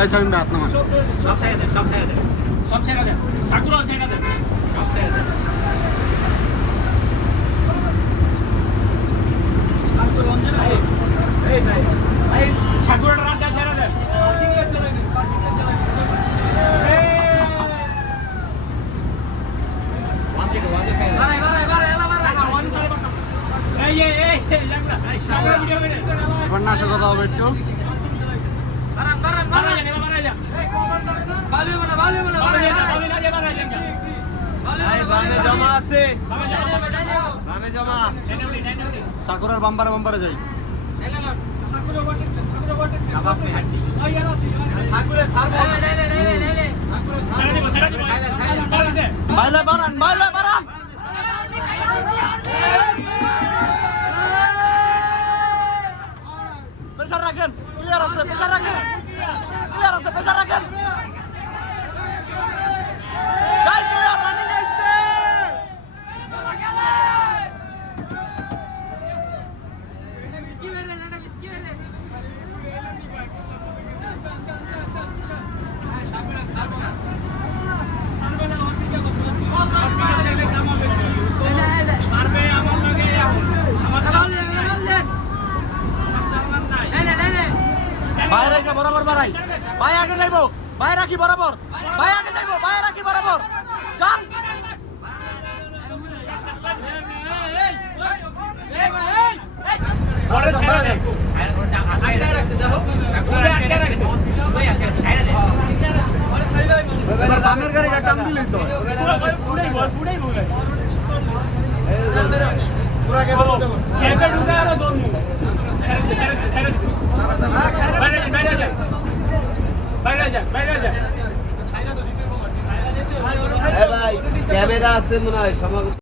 এই শামিম হাত নামান। সব ছেড়ে দেন, সব ছেড়ে দেন, সব ছেড়ে দেন, সাকুরা ছেড়ে দেন, সব ছেড়ে দেন। এই সাকুরাটা রাত দেন, ছেড়ে দেন। এবার নাশো কথা হবে একটু। সাকুরার বাম্বারে বাম্বারে যাই। বাইলে বাড়ান, বাইলে বাড়ান। প্রেসার রাখেন, ক্লিয়ার আছে, প্রেসার রাখেন, ক্লিয়ার আছে, প্রেসার রাখেন। যাই ক্লিয়ার, রানিং আইছে। ভাই রাখি বরাবর বাড়াই, ভাই আগে যাইবো, ভাই রাখি বরাবর, ভাই আগে যাইবো, ভাই রাখি বরাবর, যান। বামের গাড়িটা টান দিলেই তো পুরা কে বলতে হবে কেবে ঢুকে আরো দম বাইরে যা বাইরে যা বাইরে যা ভাই ক্যামেরা আছে মনে হয়।